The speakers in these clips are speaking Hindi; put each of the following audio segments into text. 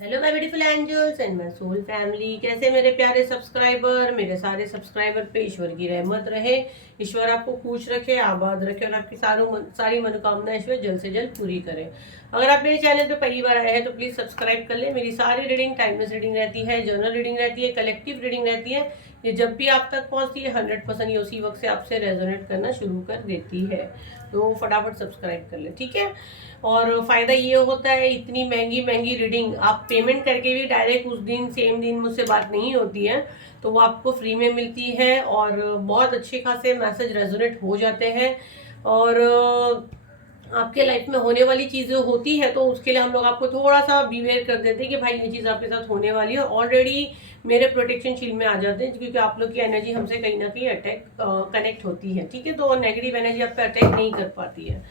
Hello my beautiful angels and my soul family. कैसे मेरे प्यारे सब्सक्राइबर, मेरे सारे सब्सक्राइबर पे ईश्वर की रहमत रहे। ईश्वर आपको खुश रखे, आबाद रखे और आपकी सारी मनोकामनाएं ईश्वर जल्द से जल्द पूरी करे। अगर आप मेरे चैनल पे पहली बार आए हैं तो प्लीज सब्सक्राइब कर ले। मेरी सारी रीडिंग टाइमलेस रीडिंग रहती है, जर्नल रीडिंग रहती है, कलेक्टिव रीडिंग रहती है। ये जब भी आप तक पहुंचती है 100% ये उसी वक्त से आपसे रेजोनेट करना शुरू कर देती है। तो फटाफट सब्सक्राइब कर ले, ठीक है। और फायदा ये होता है, इतनी महंगी महंगी रीडिंग आप पेमेंट करके भी डायरेक्ट उस दिन सेम दिन मुझसे बात नहीं होती है, तो वो आपको फ्री में मिलती है और बहुत अच्छे खासे मैसेज रेजोनेट हो जाते हैं। और आपके लाइफ में होने वाली चीजें होती है तो उसके लिए हम लोग आपको थोड़ा सा बिवेयर कर देते हैं कि भाई ये चीज आपके साथ होने वाली है। ऑलरेडी मेरे प्रोटेक्शन शील्ड में आ जाते हैं क्योंकि आप लोग की एनर्जी हमसे कहीं ना कहीं अटैक कनेक्ट होती है, ठीक है। तो नेगेटिव एनर्जी आप पे अटैक नहीं कर पाती है।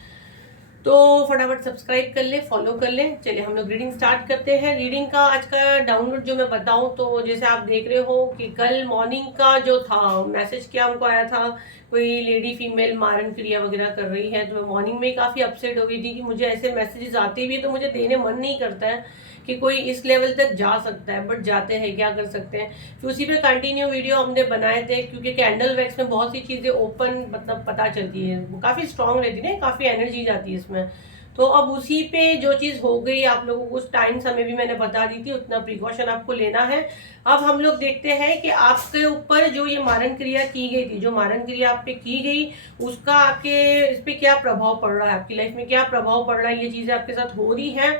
तो फटाफट सब्सक्राइब कर ले, फॉलो कर ले। चलिए हम लोग रीडिंग स्टार्ट करते हैं। रीडिंग का आज का डाउनलोड जो मैं बताऊं तो जैसे आप देख रहे हो कि कल मॉर्निंग का जो था मैसेज क्या हमको आया था, कोई लेडी फीमेल मारन क्रिया वगैरह कर रही है। तो मैं मॉर्निंग में ही काफी अपसेट हो गई थी कि मुझे ऐसे मैसेजेस आते भी है तो मुझे देने मन नहीं करता है कि कोई इस लेवल तक जा सकता है, बट जाते हैं, क्या कर सकते हैं। फिर उसी पे कंटिन्यू वीडियो हमने बनाए थे क्योंकि कैंडल वैक्स में बहुत सी चीजें ओपन मतलब पता चलती है, वो काफी स्ट्रांग रहती है ना, काफी एनर्जी जाती है इसमें। तो अब उसी पे जो चीज हो गई आप लोगों को उस टाइम समय भी मैंने बता दी थी, उतना प्रिकॉशन आपको लेना है। अब हम लोग देखते हैं कि आपके ऊपर जो ये मारन क्रिया की गई थी, जो मारन क्रिया आप पे की गई, उसका आपके इस पे क्या प्रभाव पड़ रहा है, आपकी लाइफ में क्या प्रभाव पड़ रहा है, ये चीजें आपके साथ हो रही है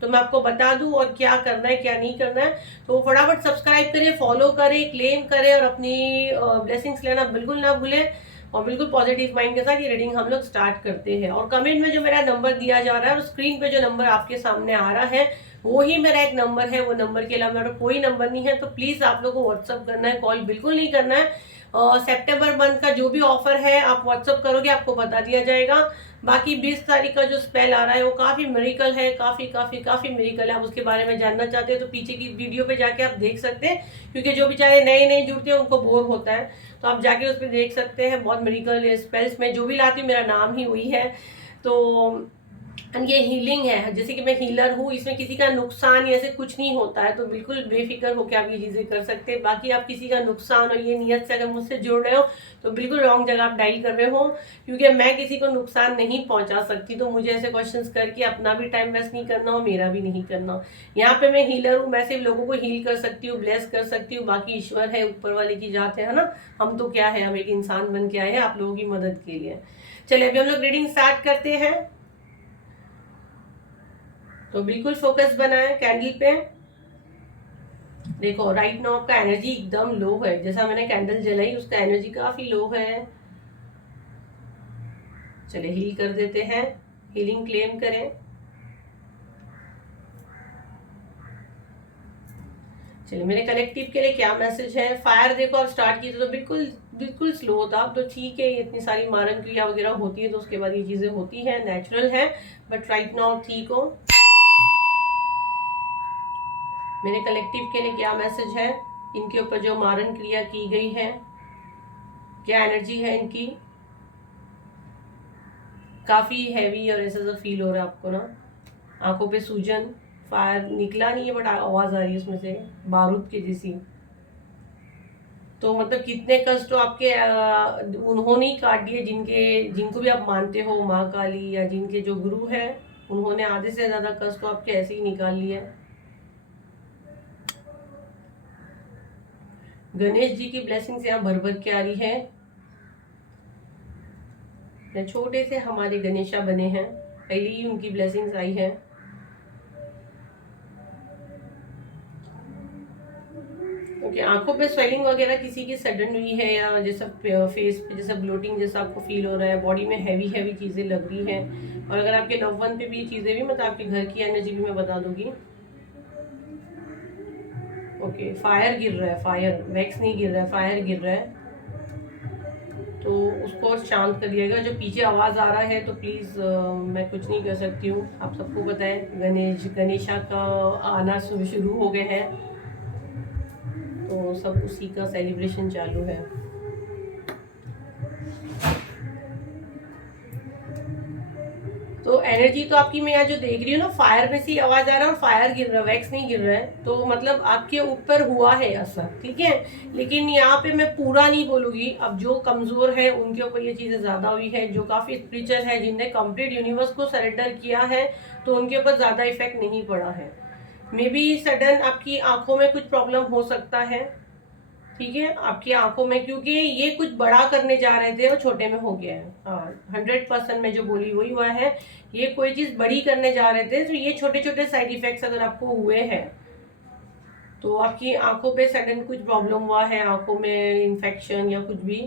तो मैं आपको बता दूं और क्या करना है क्या नहीं करना है। तो फटाफट सब्सक्राइब करें, फॉलो करें, क्लेम करें और अपनी ब्लेसिंग्स लेना बिल्कुल ना भूलें। और बिल्कुल पॉजिटिव माइंड के साथ ये रीडिंग हम लोग स्टार्ट करते हैं। और कमेंट में जो मेरा नंबर दिया जा रहा है और स्क्रीन पे जो नंबर आपके सामने आ रहा है वो ही मेरा एक नंबर है। वो नंबर के अलावा मेरा कोई नंबर नहीं है, तो प्लीज आप लोगों को व्हाट्सअप करना है, कॉल बिल्कुल नहीं करना है। सितंबर मंथ का जो भी ऑफर है आप व्हाट्सअप करोगे आपको बता दिया जाएगा। बाकी 20 तारीख का जो स्पेल आ रहा है वो काफी मिरेकल है, काफी काफी काफी मिरेकल है। आप उसके बारे में जानना चाहते हैं तो पीछे की वीडियो पे जाके आप देख सकते हैं, क्योंकि जो बेचारे नए नए जुड़ते हैं उनको बोर होता है, तो आप जाके उस पर देख सकते हैं। बहुत मिरेकल स्पेल्स में जो भी लाती हूँ मेरा नाम ही हुई है। तो ये हीलिंग है, जैसे कि मैं हीलर हूँ, इसमें किसी का नुकसान या ऐसे कुछ नहीं होता है, तो बिल्कुल बेफिक्र होकर आप ये चीजें कर सकते हैं। बाकी आप किसी का नुकसान और ये नियत से अगर मुझसे जुड़ रहे हो तो बिल्कुल रॉन्ग जगह आप डायल कर रहे हो, क्योंकि मैं किसी को नुकसान नहीं पहुंचा सकती। तो मुझे ऐसे क्वेश्चंस करके अपना भी टाइम वेस्ट नहीं करना और मेरा भी नहीं करना। यहाँ पे मैं हीलर हूँ, मैं सिर्फ लोगों को हील कर सकती हूँ, ब्लेस कर सकती हूँ। बाकी ईश्वर है, ऊपर वाले की जात है ना। हम तो क्या है, हम एक इंसान बन के आए हैं आप लोगों की मदद के लिए। चलिए अभी हम लोग रीडिंग स्टार्ट करते हैं। तो बिल्कुल फोकस बनाए कैंडल पे। देखो राइट नाउ आपका एनर्जी एकदम लो है, जैसा मैंने कैंडल जलाई उसका एनर्जी काफी लो है। चलिए हील कर देते हैं, हीलिंग क्लेम करें। चलिए मेरे कलेक्टिव के लिए क्या मैसेज है। फायर देखो आप स्टार्ट किए थे तो बिल्कुल बिल्कुल स्लो था, तो ठीक है, इतनी सारी मारन क्रिया वगैरह होती है तो उसके बाद ये चीजें होती है, नेचुरल है। बट राइट नाउ ठीक हो। मेरे कलेक्टिव के लिए क्या मैसेज है, इनके ऊपर जो मारन क्रिया की गई है क्या एनर्जी है इनकी। काफी हैवी और ऐसा सा फील हो रहा है आपको ना, आंखों पे सूजन। फायर निकला नहीं है बट आवाज आ रही है उसमें से बारूद की जैसी। तो मतलब कितने कष्ट तो आपके उन्होंने ही काट दिए, जिनको भी आप मानते हो माँ काली या जिनके जो गुरु है, उन्होंने आधे से ज्यादा कष्ट तो आपके ऐसे ही निकाल लिया। गणेश जी की ब्लेसिंग्स यहाँ भर भर के आ रही है। छोटे से हमारे गणेशा बने हैं, पहले ही उनकी ब्लेसिंग्स आई है। ओके, आंखों पे स्वेलिंग वगैरह किसी की सडन हुई है या जैसा फेस पे जैसा ब्लोटिंग जैसा आपको फील हो रहा है, बॉडी में हैवी हैवी चीजें लग रही हैं। और अगर आपके लव वन पे भी ये चीजें भी, मतलब आपके घर की एनर्जी भी मैं बता दूंगी। ओके, फायर गिर रहा है, फायर वैक्स नहीं गिर रहा है, फायर गिर रहा है। तो उसको शांत कर दिएगा। जो पीछे आवाज आ रहा है तो प्लीज मैं कुछ नहीं कर सकती हूँ, आप सबको पता है गणेशा का आना शुरू हो गए हैं, तो सब उसी का सेलिब्रेशन चालू है। तो एनर्जी तो आपकी मैं यहाँ जो देख रही हूँ ना, फायर में से आवाज आ रहा है और फायर गिर रहा है, वैक्स नहीं गिर रहा है, तो मतलब आपके ऊपर हुआ है असर, ठीक है। लेकिन यहाँ पे मैं पूरा नहीं बोलूंगी। अब जो कमजोर है उनके ऊपर ये चीजें ज्यादा हुई है, जो काफी स्पिरिचुअल है, जिनने कंप्लीट यूनिवर्स को सरेंडर किया है, तो उनके ऊपर ज्यादा इफेक्ट नहीं पड़ा है। मे बी सडन आपकी आंखों में कुछ प्रॉब्लम हो सकता है, ठीक है, आपकी आंखों में, क्योंकि ये कुछ बड़ा करने जा रहे थे और छोटे में हो गया है। 100% में जो बोली वही हुआ है। ये कोई चीज बड़ी करने जा रहे थे, तो ये छोटे छोटे साइड इफेक्ट्स अगर आपको हुए हैं, तो आपकी आंखों पे सडन कुछ प्रॉब्लम हुआ है, आंखों में इन्फेक्शन या कुछ भी,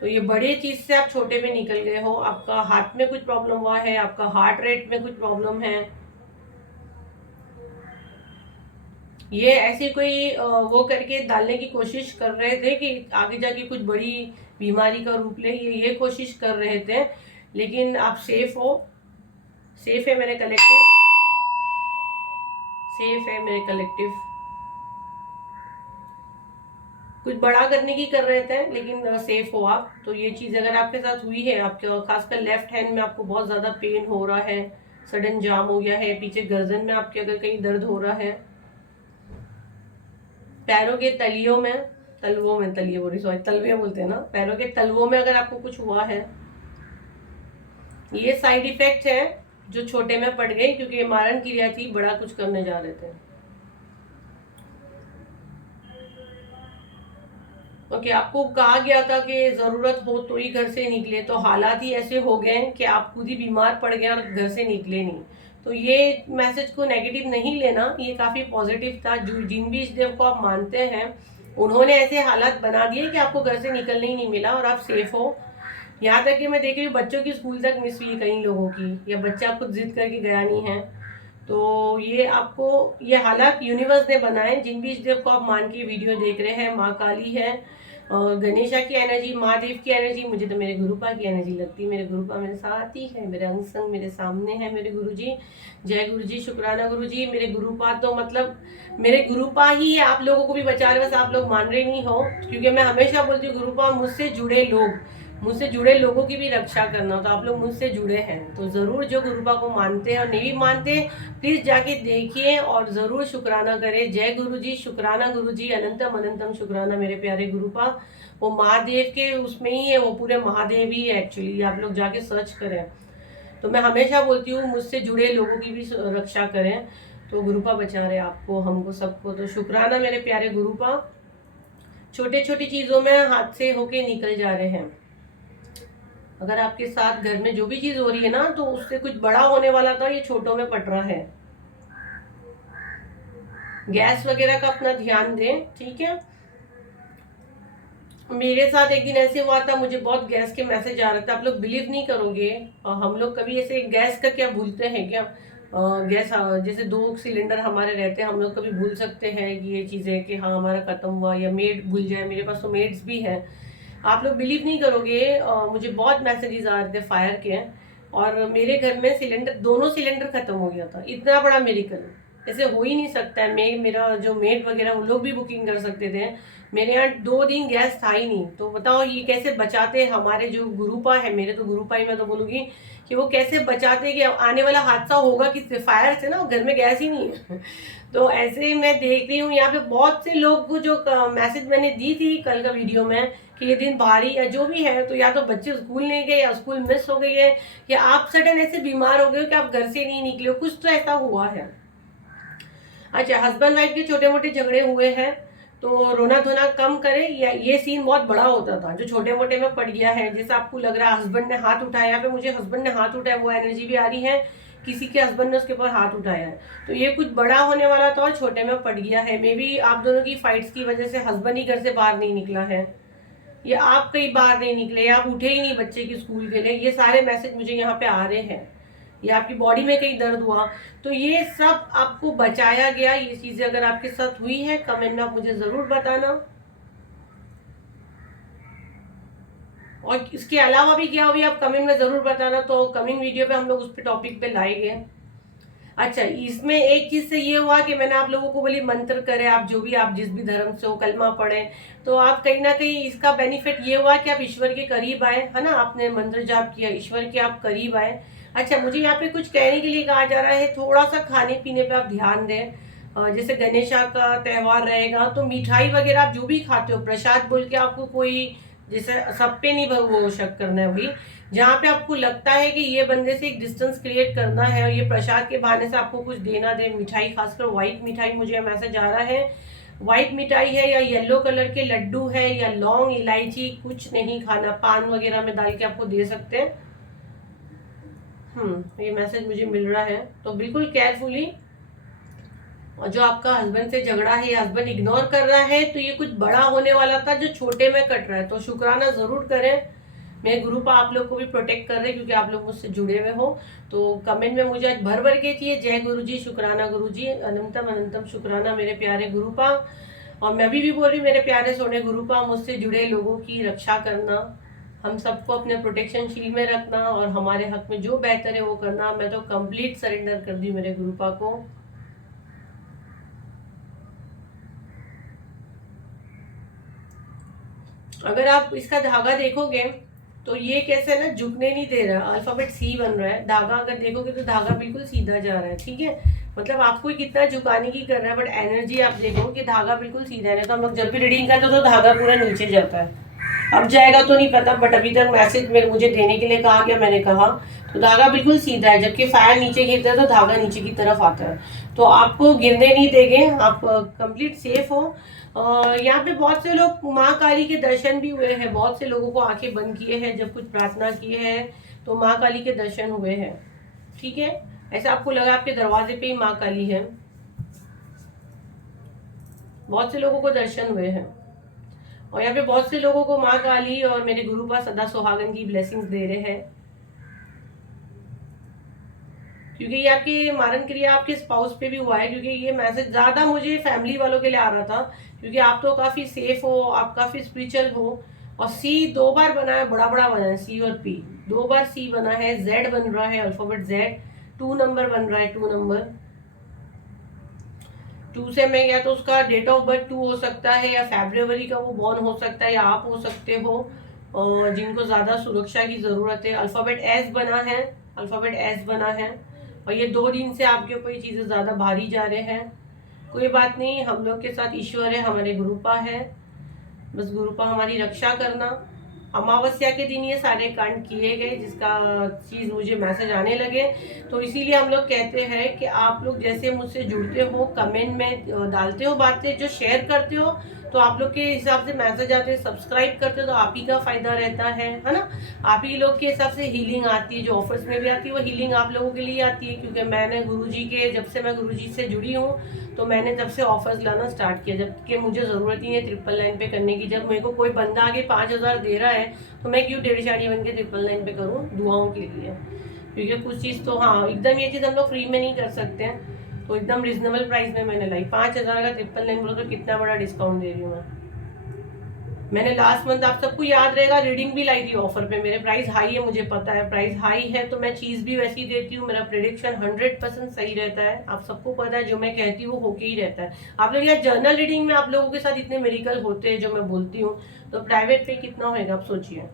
तो ये बड़े चीज से आप छोटे में निकल गए हो। आपका हाथ में कुछ प्रॉब्लम हुआ है, आपका हार्ट रेट में कुछ प्रॉब्लम है, ये ऐसे कोई वो करके डालने की कोशिश कर रहे थे कि आगे जाके कुछ बड़ी बीमारी का रूप ले, ये कोशिश कर रहे थे। लेकिन आप सेफ हो, सेफ है मेरे कलेक्टिव, सेफ है मेरे कलेक्टिव। कुछ बड़ा करने की कर रहे थे, लेकिन सेफ हो आप। तो ये चीज अगर आपके साथ हुई है, आपके खासकर लेफ्ट हैंड में आपको बहुत ज्यादा पेन हो रहा है, सडन जाम हो गया है, पीछे गर्दन में आपके अगर कहीं दर्द हो रहा है, पैरों के तलियों में, तलवों में, तलिए बोल रही, सॉरी, तलवे बोलते हैं ना, पैरों के तलवों में अगर आपको कुछ हुआ है, ये साइड इफेक्ट है जो छोटे में पड़ गए, क्योंकि ये मारण क्रिया थी, बड़ा कुछ करने जा रहे थे। ओके, आपको कहा गया था कि जरूरत हो तो ही घर से निकले, तो हालात ही ऐसे हो गए कि आप खुद ही बीमार पड़ गए और घर से निकले नहीं। तो ये मैसेज को नेगेटिव नहीं लेना, ये काफी पॉजिटिव था। जो जिन भी इस देव को आप मानते हैं, उन्होंने ऐसे हालात बना दिए कि आपको घर से निकलने ही नहीं मिला और आप सेफ हो। यहाँ तक कि मैं देख रही हूँ बच्चों की स्कूल तक मिस हुई कई लोगों की, या बच्चा खुद जिद करके गया नहीं है। तो ये आपको, ये हालात यूनिवर्स ने बनाए। जिन भी इस देव को आप मान के वीडियो देख रहे हैं, माँ काली है और गणेशा की एनर्जी, महादेव की एनर्जी, मुझे तो मेरे गुरुपा की एनर्जी लगती है। मेरे गुरुपा मेरे साथ ही है, मेरे अंग संग मेरे सामने है मेरे गुरुजी। जय गुरुजी, शुक्राना गुरुजी। मेरे गुरुपा तो मतलब मेरे गुरुपा ही है, आप लोगों को भी बचा रहे, बस आप लोग मान रहे नहीं हो। क्योंकि मैं हमेशा बोलती हूँ गुरुपा मुझसे जुड़े लोग, मुझसे जुड़े लोगों की भी रक्षा करना, तो आप लोग मुझसे जुड़े हैं, तो जरूर जो गुरुपा को मानते हैं और नहीं भी मानते, प्लीज जाके देखिए और जरूर शुक्राना करें। जय गुरुजी, शुक्राना गुरुजी, अनंतम अनंतम शुक्राना मेरे प्यारे गुरुपा। वो महादेव के उसमें ही है, वो पूरे महादेव ही है एक्चुअली, आप लोग जाके सर्च करें। तो मैं हमेशा बोलती हूँ मुझसे जुड़े लोगों की भी रक्षा करें, तो गुरुपा बचा रहे आपको, हमको, सबको। तो शुक्राना मेरे प्यारे गुरुपा। छोटे छोटी चीजों में हाथ से होके निकल जा रहे हैं। अगर आपके साथ घर में जो भी चीज हो रही है ना, तो उससे कुछ बड़ा होने वाला था, ये छोटों में पट रहा है। गैस वगैरह का अपना ध्यान दें, ठीक है। मेरे साथ एक दिन ऐसे हुआ था, मुझे बहुत गैस के मैसेज आ रहे थे, आप लोग बिलीव नहीं करोगे। हम लोग कभी ऐसे गैस का क्या भूलते हैं क्या? गैस, जैसे 2 सिलेंडर हमारे रहते हैं, हम लोग कभी भूल सकते हैं कि ये चीजें कि हाँ हमारा खत्म हुआ, या मेड भूल जाए। मेरे पास तो मेड्स भी है। आप लोग बिलीव नहीं करोगे, मुझे बहुत मैसेजेस आ रहे थे फायर के, और मेरे घर में सिलेंडर, दोनों सिलेंडर खत्म हो गया था। इतना बड़ा मेरिकल ऐसे हो ही नहीं सकता है। मेरा जो मेड वगैरह वो लोग भी बुकिंग कर सकते थे, मेरे यहाँ 2 दिन गैस था ही नहीं। तो बताओ ये कैसे बचाते हैं हमारे जो गुरुपा है, मेरे तो गुरुपा ही मैं तो बोलूंगी कि वो कैसे बचाते, कि आने वाला हादसा होगा किससे? फायर से ना, घर में गैस ही नहीं है। तो ऐसे मैं देख रही हूँ यहाँ पे बहुत से लोग को, जो मैसेज मैंने दी थी कल का वीडियो में कि ये दिन भारी या जो भी है, तो या तो बच्चे स्कूल नहीं गए, या स्कूल मिस हो गई है, या आप सडन ऐसे बीमार हो गए कि आप घर से नहीं निकले हो, कुछ तो ऐसा हुआ है। अच्छा, हस्बैंड वाइफ के छोटे मोटे झगड़े हुए हैं, तो रोना धोना कम करें। या ये सीन बहुत बड़ा होता था जो छोटे मोटे में पड़ गया है, जैसे आपको लग रहा है हस्बैंड ने हाथ उठाया, यहाँ पे मुझे हस्बैंड ने हाथ उठाया, वो एनर्जी भी आ रही है, किसी के हस्बैंड ने उसके ऊपर हाथ उठाया है। तो ये कुछ बड़ा होने वाला था और छोटे में पड़ गया है। मे बी आप दोनों की फाइट्स की वजह से हस्बैंड ही घर से बाहर नहीं निकला है, या आप कहीं बाहर नहीं निकले, या आप उठे ही नहीं बच्चे की स्कूल के लिए। ये सारे मैसेज मुझे यहाँ पे आ रहे हैं। या आपकी बॉडी में कहीं दर्द हुआ, तो ये सब आपको बचाया गया। ये चीजें अगर आपके साथ हुई है, कमेंट में आप मुझे जरूर बताना। और इसके अलावा भी क्या हुई आप कमेंट में जरूर बताना, तो कमिंग वीडियो पे हम लोग उस पे टॉपिक पे लाएंगे। अच्छा, इसमें एक चीज से ये हुआ कि मैंने आप लोगों को बोली मंत्र करें, आप जो भी, आप जिस भी धर्म से हो, कलमा पढ़े, तो आप कहीं ना कहीं इसका बेनिफिट ये हुआ कि आप ईश्वर के करीब आए, है ना। आपने मंत्र जाप किया, ईश्वर के आप करीब आए। अच्छा, मुझे यहाँ पे कुछ कहने के लिए कहा जा रहा है, थोड़ा सा खाने पीने पे आप ध्यान दें। जैसे गणेशा का त्यौहार रहेगा तो मिठाई वगैरह आप जो भी खाते हो, प्रसाद बोल के आपको कोई जैसे सब पे नहीं वो शक करना है। वही जहाँ पे आपको लगता है कि ये बंदे से एक डिस्टेंस क्रिएट करना है और ये प्रसाद के बहाने से आपको कुछ देना दे, मिठाई खासकर व्हाइट मिठाई, मुझे मैसेज आ रहा है व्हाइट मिठाई है या येलो कलर के लड्डू है या लौंग इलायची कुछ नहीं खाना, पान वगैरह में डाल के आपको दे सकते हैं। ये मैसेज मुझे मिल रहा है, तो बिल्कुल केयरफुली। और जो आपका हस्बैंड से झगड़ा है, हस्बैंड इग्नोर कर रहा है, तो ये कुछ बड़ा होने वाला था जो छोटे में कट रहा है, तो शुक्राना जरूर करें। मेरे गुरु पा आप लोग को भी प्रोटेक्ट कर रहे हैं क्योंकि आप लोग मुझसे जुड़े हुए हो। तो कमेंट में मुझे आज भर भर के चाहिए जय गुरु जी, शुक्राना गुरु जी, अनंतम अनंतम शुक्राना मेरे प्यारे गुरु पा। और मैं अभी भी बोल रही मेरे प्यारे सोने गुरु पा, मुझसे जुड़े लोगों की रक्षा करना, हम सबको अपने प्रोटेक्शन शील्ड में रखना और हमारे हक में जो बेहतर है वो करना। मैं तो कंप्लीट सरेंडर कर दी मेरे गुरु पा को। अगर आप इसका धागा देखोगे तो ये कैसे ना झुकने नहीं दे रहा, अल्फाबेट सी बन रहा है। धागा अगर देखोगे तो धागा बिल्कुल सीधा जा रहा है, ठीक है, मतलब आपको कितना झुकाने की कर रहा है, बट एनर्जी आप देखो कि धागा बिल्कुल सीधा है। तो हम लोग जब भी रीडिंग करते हो तो धागा पूरा नीचे जाता है, अब जाएगा तो नहीं पता, बट अभी तक मैसेज मुझे देने के लिए कहा गया, मैंने कहा तो धागा बिल्कुल सीधा है, जबकि फायर नीचे गिरता है तो धागा नीचे की तरफ आता है। तो आपको गिरने नहीं देंगे, आप कंप्लीट सेफ हो। यहाँ पे बहुत से लोग माँ काली के दर्शन भी हुए हैं, बहुत से लोगों को आंखें बंद किए हैं जब कुछ प्रार्थना किए हैं तो माँ काली के दर्शन हुए हैं, ठीक है। ऐसा आपको लगा आपके दरवाजे पे ही माँ काली है, बहुत से लोगों को दर्शन हुए हैं। और यहाँ पे बहुत से लोगों को माँ काली और मेरे गुरु पास सदा सुहागन की ब्लेसिंग्स दे रहे हैं, क्योंकि ये आपकी मारन क्रिया आपके स्पाउस पे भी हुआ है। क्योंकि ये मैसेज ज्यादा मुझे फैमिली वालों के लिए आ रहा था, क्योंकि आप तो काफी सेफ हो, आप काफी स्पिरिचुअल हो। और सी 2 बार बना है, बड़ा बड़ा बना है, सी और पी 2 बार सी बना है, जेड बन रहा है, अल्फाबेट जेड, 2 नंबर बन रहा है, 2 नंबर 2 से मैं गया तो उसका डेट ऑफ बर्थ 2 हो सकता है या फरवरी का वो बॉर्न हो सकता है या आप हो सकते हो, और जिनको ज्यादा सुरक्षा की जरूरत है। अल्फाबेट एस बना है, अल्फाबेट एस बना है, और ये 2 दिन से आपके ऊपर ये चीजें ज्यादा भारी जा रहे हैं। कोई बात नहीं, हम लोग के साथ ईश्वर है, हमारे गुरुपा है, बस गुरुपा हमारी रक्षा करना। अमावस्या के दिन ये सारे कांड किए गए, जिसका चीज मुझे मैसेज आने लगे, तो इसीलिए हम लोग कहते हैं कि आप लोग जैसे मुझसे जुड़ते हो, कमेंट में डालते हो बातें, जो शेयर करते हो तो आप लोग के हिसाब से मैसेज आते हैं, सब्सक्राइब करते हो तो आप ही का फायदा रहता है ना। आप ही लोग के हिसाब से हीलिंग आती है, जो ऑफर्स में भी आती है वो हीलिंग आप लोगों के लिए आती है। क्योंकि मैंने गुरुजी के, जब से मैं गुरुजी से जुड़ी हूँ तो मैंने तब से ऑफर्स लाना स्टार्ट किया, जबकि मुझे जरूरत ही है 999 पे करने की। जब मेरे को कोई बंदा आगे 5000 दे रहा है तो मैं क्यों 1.5 बन के 999 पे करूँ दुआओं के लिए। क्योंकि कुछ चीज़ तो हाँ एकदम ये चीज़ हम लोग फ्री में नहीं कर सकते हैं, तो एकदम रिजनेबल प्राइस में मैंने लाई। 5000 का 999 बोलो तो कितना बड़ा डिस्काउंट दे रही हूँ मैं। मैंने लास्ट मंथ, आप सबको याद रहेगा, रीडिंग भी लाई थी ऑफर पे। मेरे प्राइस हाई है, मुझे पता है प्राइस हाई है, तो मैं चीज भी वैसी देती हूँ। मेरा प्रेडिक्शन 100% सही रहता है, आप सबको पता है, जो मैं कहती हूँ होके ही रहता है। आप लोग यहाँ जर्नल रीडिंग में आप लोगों के साथ इतने मेडिकल होते हैं जो मैं बोलती हूँ, तो प्राइवेट पे कितना होगा आप सोचिए।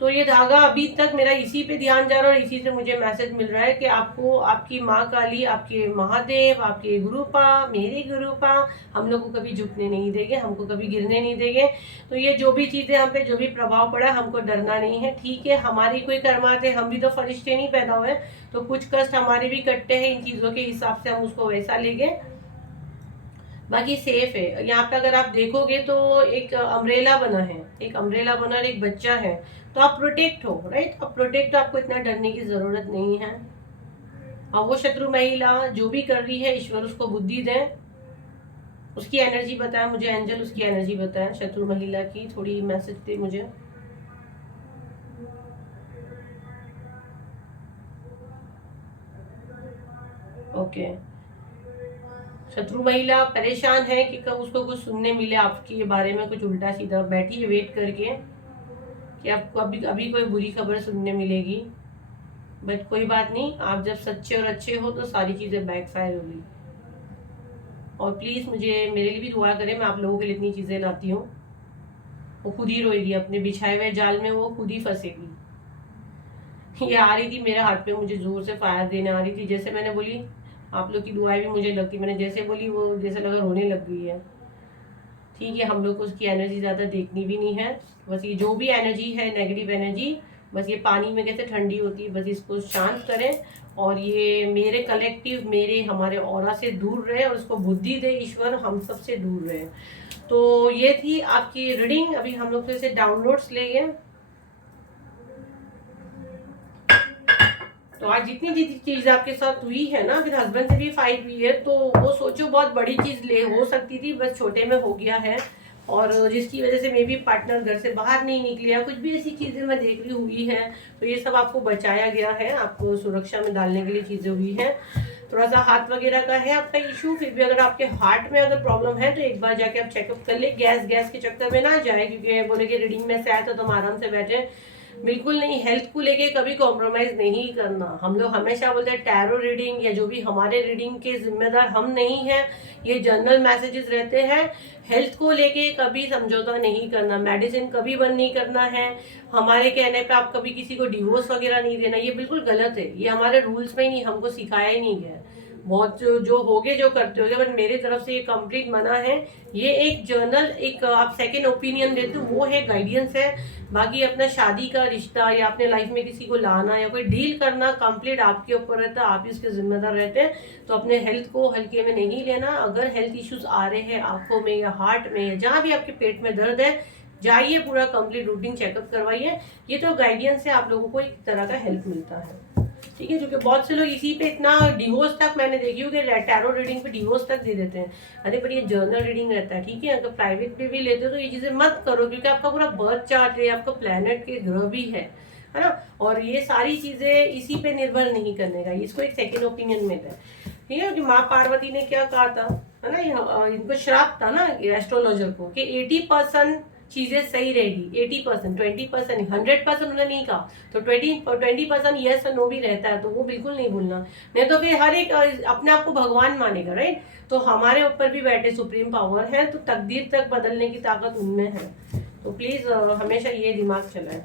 तो ये धागा अभी तक मेरा इसी पे ध्यान जा रहा है और इसी से मुझे मैसेज मिल रहा है कि आपको आपकी माँ काली, आपके महादेव, आपके गुरुपा, मेरे गुरुपा हम लोग को कभी झुकने नहीं देंगे, हमको कभी गिरने नहीं देंगे। तो ये जो भी चीजें हम पे जो भी प्रभाव पड़ा, हमको डरना नहीं है, ठीक है। हमारी कोई कर्मा थे, हम भी तो फरिश्ते नहीं पैदा हुए, तो कुछ कष्ट हमारे भी कटते हैं, इन चीजों के हिसाब से हम उसको वैसा लेंगे, बाकी सेफ है। यहाँ पे अगर आप देखोगे तो एक अम्ब्रेला बना है, एक अम्ब्रेला बना और एक बच्चा है, तो आप प्रोटेक्ट हो, राइट। अब प्रोटेक्ट, आपको इतना डरने की जरूरत नहीं है। और वो शत्रु महिला जो भी कर रही है, ईश्वर उसको बुद्धि दे, उसकी एनर्जी बताए मुझे, एंजल उसकी एनर्जी बताए शत्रु महिला की, थोड़ी मैसेज दे मुझे। ओके, शत्रु महिला परेशान है कि कब उसको कुछ सुनने मिले आपके बारे में, कुछ उल्टा सीधा, बैठी है वेट करके कि आपको अभी अभी कोई बुरी खबर सुनने मिलेगी। बट कोई बात नहीं, आप जब सच्चे और अच्छे हो तो सारी चीजें बैकफायर होगी। और प्लीज मुझे, मेरे लिए भी दुआ करें, मैं आप लोगों के लिए इतनी चीजें लाती हूँ। वो खुद ही रोएगी, अपने बिछाए हुए जाल में वो खुद ही फंसेगी। ये आ रही थी मेरे हाथ पे, मुझे जोर से फायर देने आ रही थी। जैसे मैंने बोली, आप लोग की दुआएं भी मुझे लगती, मैंने जैसे बोली वो जैसे लगा रोने लग गई है। ठीक है, हम लोग को उसकी एनर्जी ज़्यादा देखनी भी नहीं है। बस ये जो भी एनर्जी है, नेगेटिव एनर्जी, बस ये पानी में कैसे ठंडी होती है, बस इसको शांत करें और ये मेरे कलेक्टिव, मेरे हमारे ऑरा से दूर रहे और उसको बुद्धि दे ईश्वर, हम सब से दूर रहे। तो ये थी आपकी रीडिंग। अभी हम लोग तो इसे डाउनलोड्स लेंगे। तो आज जितनी चीज आपके साथ हुई है ना, फिर हस्बैंड से भी फाइट हुई है, तो वो सोचो बहुत बड़ी चीज ले हो सकती थी, बस छोटे में हो गया है। और जिसकी वजह से मे भी पार्टनर घर से बाहर नहीं निकले या कुछ भी ऐसी चीजें मैं देख रही हुई है, तो ये सब आपको बचाया गया है, आपको सुरक्षा में डालने के लिए चीजें हुई है। थोड़ा सा हाथ वगैरह का है आपका इशू, फिर भी अगर आपके हार्ट में अगर प्रॉब्लम है तो एक बार जाके आप चेकअप कर ले। गैस के चक्कर में ना जाए, क्योंकि बोले कि रीडिंग में से आया तो तुम आराम से बैठे, बिल्कुल नहीं। हेल्थ को लेके कभी कॉम्प्रोमाइज नहीं करना। हम लोग हमेशा बोलते हैं टैरो रीडिंग या जो भी हमारे रीडिंग के जिम्मेदार हम नहीं हैं, ये जनरल मैसेजेस रहते हैं। हेल्थ को लेके कभी समझौता नहीं करना, मेडिसिन कभी बंद नहीं करना है। हमारे कहने पे आप कभी किसी को डिवोर्स वगैरह नहीं देना, ये बिल्कुल गलत है। ये हमारे रूल्स में ही नहीं, हमको सिखाया ही नहीं गया। बहुत जो होगे जो करते होगे, बट मेरी तरफ से ये कंप्लीट मना है। ये एक जर्नल, एक आप सेकंड ओपिनियन देते हो, वो है, गाइडेंस है। बाकी अपना शादी का रिश्ता या अपने लाइफ में किसी को लाना या कोई डील करना कंप्लीट आपके ऊपर रहता है, आप ही उसके जिम्मेदार रहते हैं। तो अपने हेल्थ को हल्के में नहीं लेना। अगर हेल्थ इश्यूज आ रहे हैं आंखों में या हार्ट में या जहाँ भी आपके पेट में दर्द है, जाइए पूरा कंप्लीट रूटीन चेकअप करवाइए। ये तो गाइडेंस से आप लोगों को एक तरह का हेल्प मिलता है। ठीक है, क्योंकि बहुत से लोग इसी पे इतना डिवोर्स तक मैंने देखी हूँ कि टैरो रीडिंग पे डिवोर्स तक दे देते हैं। अरे पर ये जर्नल रीडिंग रहता है, ठीक है। अगर प्राइवेट पे भी लेते हो तो ये चीजें मत करो, क्योंकि आपका पूरा बर्थ चार्ट है, आपका प्लेनेट के ग्रह भी है ना। और ये सारी चीजें इसी पे निर्भर नहीं करने का, इसको एक सेकेंड ओपिनियन में था। ठीक है, कि माँ पार्वती ने क्या कहा था, है ना, इनको श्राप था ना एस्ट्रोलॉजर को कि 80% चीजें सही रहेगी, 80%, 20%, 100% उन्होंने नहीं कहा। तो 20% यस और नो भी रहता है, तो वो बिल्कुल नहीं भूलना। नहीं तो फिर हर एक अपने आप को भगवान मानेगा, राइट। तो हमारे ऊपर भी बैठे सुप्रीम पावर है, तो तकदीर तक बदलने की ताकत उनमें है। तो प्लीज हमेशा ये दिमाग चलाए।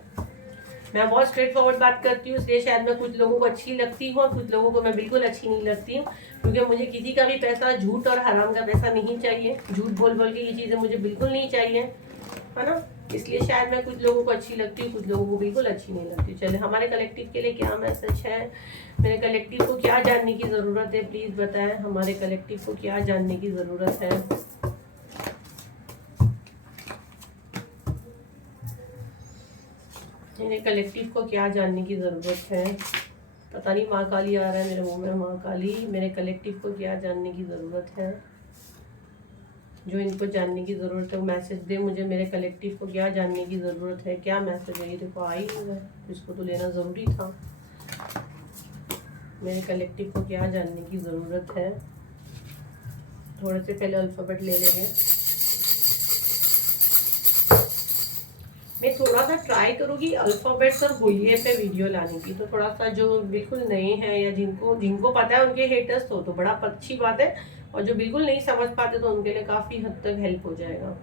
मैं बहुत स्ट्रेट फॉरवर्ड बात करती हूँ, इसलिए शायद मैं कुछ लोगों को अच्छी लगती हूँ और कुछ लोगों को मैं बिल्कुल अच्छी नहीं लगती हूँ, क्योंकि मुझे किसी का भी पैसा, झूठ और हराम का पैसा नहीं चाहिए। झूठ बोल बोल के ये चीजें मुझे बिल्कुल नहीं चाहिए, है ना। इसलिए शायद मैं कुछ लोगों को अच्छी लगती हूँ, कुछ लोगों को बिल्कुल अच्छी नहीं लगती। चले, हमारे कलेक्टिव के लिए क्या मैसेज है, मेरे कलेक्टिव को क्या जानने की जरूरत है, प्लीज बताएं। हमारे कलेक्टिव को क्या जानने की जरूरत है। मेरे कलेक्टिव को क्या जानने की जरूरत है। पता नहीं, माँ काली आ रहा है मेरे मुंह में, माँ काली। मेरे कलेक्टिव को क्या जानने की जरूरत है, जो इनको जानने की ज़रूरत है वो मैसेज दे मुझे। मेरे कलेक्टिव को क्या जानने की ज़रूरत है, क्या मैसेज है। ये देखो आई हुआ है, इसको तो लेना ज़रूरी था। मेरे कलेक्टिव को क्या जानने की ज़रूरत है। थोड़े से पहले अल्फ़ाबेट ले लेंगे। मैं थोड़ा सा ट्राई करूँगी अल्फ़ाबेट्स और होलिये पे वीडियो लाने की, तो थोड़ा सा जो बिल्कुल नए हैं या जिनको पता है उनके हेटर्स तो बड़ा अच्छी बात है, और जो बिल्कुल नहीं समझ पाते तो उनके लिए काफ़ी हद तक हेल्प हो जाएगा।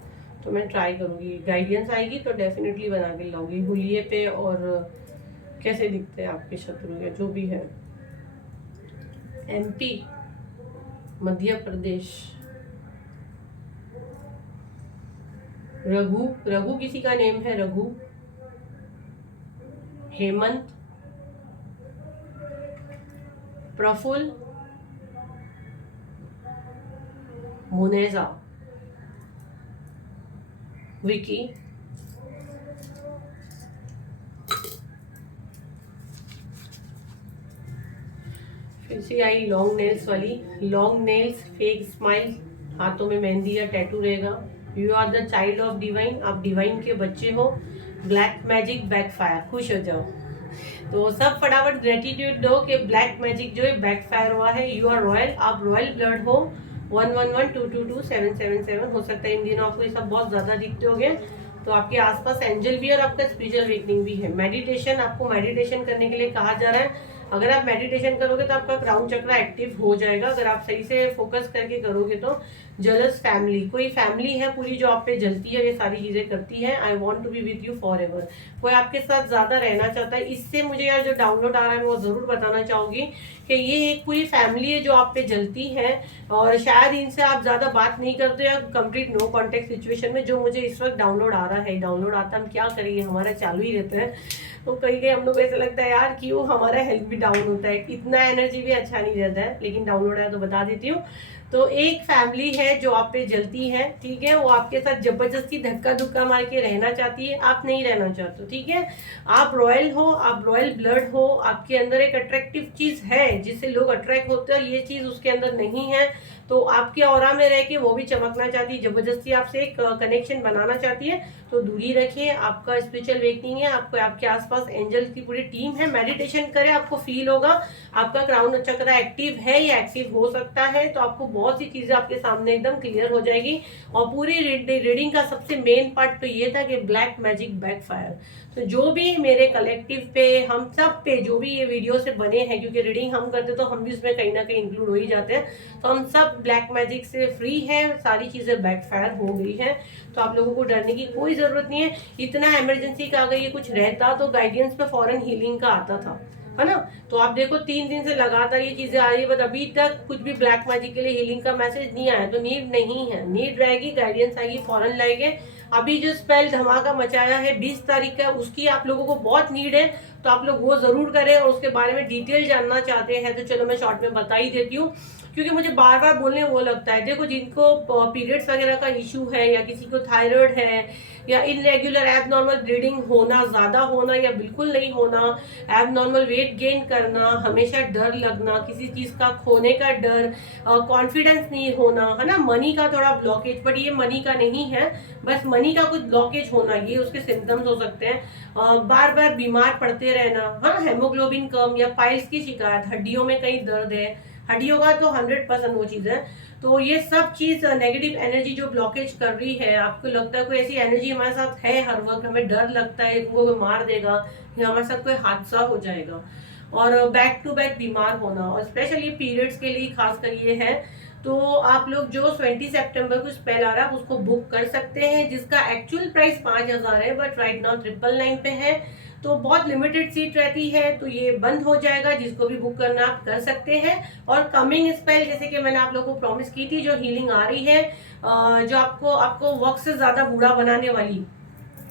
तो मैं ट्राई करूँगी, गाइडेंस आएगी तो डेफिनेटली बना के लाऊंगी होलिये पे। और कैसे दिखते हैं आपके शत्रु या जो भी है। MP, मध्य प्रदेश, रघु, रघु किसी का नेम है, रघु, हेमंत, प्रफुल्ल, मुनेजा, विकी, फिर से आई लॉन्ग नेल्स वाली। लॉन्ग नेल्स, फेक स्माइल, हाथों में मेहंदी या टैटू रहेगा। You are the child of divine, आप डिवाइन के बच्चे हो। ब्लैक मैजिक बैकफायर, खुश हो जाओ। तो सब फटाफट ग्रेटिट्यूड दो कि ब्लैक मैजिक जो है बैकफायर हुआ है। यू आर रॉयल, आप रॉयल ब्लड हो। 1112222777 हो सकता है इन दिनों आपको ये सब बहुत ज्यादा दिखते होंगे। तो आपके आसपास एंजल भी और आपका स्पिरिचुअल वेकनिंग भी है। मेडिटेशन, आपको मेडिटेशन करने के लिए कहा जा रहा है। अगर आप मेडिटेशन करोगे तो आपका क्राउन चक्रा एक्टिव हो जाएगा, अगर आप सही से फोकस करके करोगे तो। जलस फैमिली, कोई फैमिली है पूरी जो आप पे जलती है, ये सारी चीजें करती है। I want to be with you forever, कोई आपके साथ ज्यादा रहना चाहता है। इससे मुझे यार जो डाउनलोड आ रहा है मैं वो जरूर बताना चाहूंगी कि ये एक पूरी फैमिली है जो आप पे जलती है, और शायद इनसे आप ज्यादा बात नहीं करते या कंप्लीट नो कॉन्टेक्ट सिचुएशन में जो मुझे इस वक्त डाउनलोड आ रहा है। डाउनलोड आता हम क्या करेंगे, हमारा चालू ही रहता है। तो कहीं कहीं हम लोग ऐसा लगता है यार कि वो हमारा हेल्थ भी डाउन होता है, इतना एनर्जी भी अच्छा नहीं रहता है, लेकिन डाउनलोड है तो बता देती हूँ। तो एक फैमिली है जो आप पे जलती है, ठीक है, वो आपके साथ जबरदस्ती धक्का धुक्का मार के रहना चाहती है, आप नहीं रहना चाहते, ठीक है। आप रॉयल हो, आप रॉयल ब्लड हो, आपके अंदर एक अट्रैक्टिव चीज है जिससे लोग अट्रैक्ट होते हैं, ये चीज उसके अंदर नहीं है, तो आपके ऑरा में रह के वो भी चमकना चाहती है, जबरदस्ती आपसे एक कनेक्शन बनाना चाहती है, तो दूरी रखिए। आपका स्पिरिचुअल वेकनिंग है, आपको आपके आसपास एंजल की पूरी टीम है, मेडिटेशन करें, आपको फील होगा आपका क्राउन चक्र एक्टिव है या एक्टिव हो सकता है, तो आपको बहुत सी चीजें आपके सामने एकदम क्लियर हो जाएगी। और पूरी रीडिंग का सबसे मेन पार्ट तो ये था कि ब्लैक मैजिक बैकफायर। तो जो भी मेरे कलेक्टिव पे, हम सब पे जो भी ये वीडियो से बने हैं, क्योंकि रीडिंग हम करते तो हम भी उसमें कहीं ना कहीं इंक्लूड हो ही जाते हैं, तो हम सब ब्लैक मैजिक से फ्री है, सारी चीजें बैकफायर हो गई है, तो आप लोगों को डरने की कोई जरूरत नहीं है। इतना इमरजेंसी का अगर ये कुछ रहता तो गाइडेंस पे फॉरन हीलिंग का आता था, है ना। तो आप देखो 3 दिन से लगातार ये चीजें आ रही है, बट अभी तक कुछ भी ब्लैक मैजिक के लिए हीलिंग का मैसेज नहीं आया, तो नीड नहीं है, नीड रहेगी, गाइडेंस आएगी, फॉरन लाएंगे। अभी जो स्पेल धमाका मचाया है 20 तारीख का, उसकी आप लोगों को बहुत नीड है, तो आप लोग वो जरूर करें। और उसके बारे में डिटेल जानना चाहते हैं तो चलो मैं शॉर्ट में बता ही देती हूँ, क्योंकि मुझे बार बार बोलने वो लगता है। देखो, जिनको पीरियड्स वगैरह का इशू है, या किसी को थायराइड है, या इनरेगुलर एबनॉर्मल ब्लीडिंग होना, ज्यादा होना या बिल्कुल नहीं होना, एबनॉर्मल वेट गेन करना, हमेशा डर लगना, किसी चीज का खोने का डर, कॉन्फिडेंस नहीं होना, है ना, मनी का थोड़ा ब्लॉकेज, बट ये मनी का नहीं है, बस मनी का कुछ ब्लॉकेज होना, ये उसके सिम्टम्स हो सकते हैं। बार बार बीमार पड़ते रहना, हाँ, हेमोग्लोबिन कम या पाइल्स की शिकायत, हड्डियों में कहीं दर्द है, हड्डियों का तो 100% वो चीज है। तो ये सब चीज नेगेटिव एनर्जी जो ब्लॉकेज कर रही है, आपको लगता है कोई ऐसी एनर्जी हमारे साथ है हर वक्त, हमें डर लगता है इनको कोई मार देगा या हमारे साथ कोई हादसा हो जाएगा, और बैक टू बैक बीमार होना, और स्पेशली पीरियड्स के लिए खास कर ये है। तो आप लोग जो 20 सितंबर को स्पेल आ रहा है उसको बुक कर सकते हैं, जिसका एक्चुअल प्राइस 5000 है, बट राइट नाउ 999 पे है, तो बहुत लिमिटेड सीट रहती है, तो ये बंद हो जाएगा। जिसको भी बुक करना आप कर सकते हैं। और कमिंग स्पेल, जैसे कि मैंने आप लोगों को प्रॉमिस की थी, जो हीलिंग आ रही है, जो आपको वक्त से ज्यादा बूढ़ा बनाने वाली,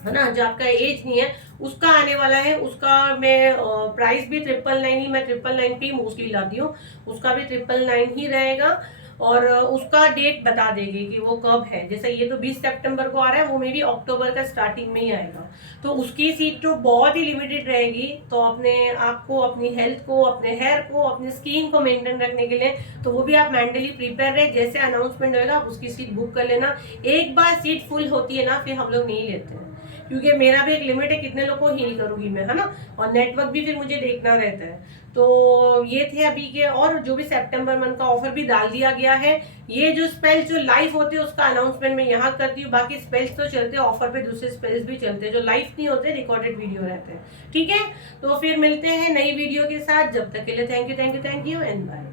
है ना, जो आपका एज नहीं है उसका आने वाला है, उसका मैं प्राइस भी 999 ही, मैं 999 पे ही मोस्टली लाती हूँ, उसका भी 999 ही रहेगा। और उसका डेट बता देगी कि वो कब है। जैसे ये तो 20 सितंबर को आ रहा है, वो मे भी अक्टूबर का स्टार्टिंग में ही आएगा, तो उसकी सीट तो बहुत ही लिमिटेड रहेगी। तो अपने आप को, अपनी हेल्थ को, अपने हेयर को, अपनी स्किन को मेंटेन रखने के लिए तो वो भी आप मेंटली प्रिपेयर रहे, जैसे अनाउंसमेंट होगा आप उसकी सीट बुक कर लेना। एक बार सीट फुल होती है ना, फिर हम लोग नहीं लेते हैं, क्योंकि मेरा भी एक लिमिट है कितने लोग को हील करूंगी मैं, है ना, और नेटवर्क भी फिर मुझे देखना रहता है। तो ये थे अभी के, और जो भी सितंबर मंथ का ऑफर भी डाल दिया गया है। ये जो स्पेल्स जो लाइव होते हैं उसका अनाउंसमेंट मैं यहाँ करती हूँ, बाकी स्पेल्स तो चलते हैं ऑफर पे, दूसरे स्पेल्स भी चलते हैं जो लाइव नहीं होते, रिकॉर्डेड वीडियो रहते हैं, ठीक है। तो फिर मिलते हैं नई वीडियो के साथ, जब तक के लिए थैंक यू एंड बाय।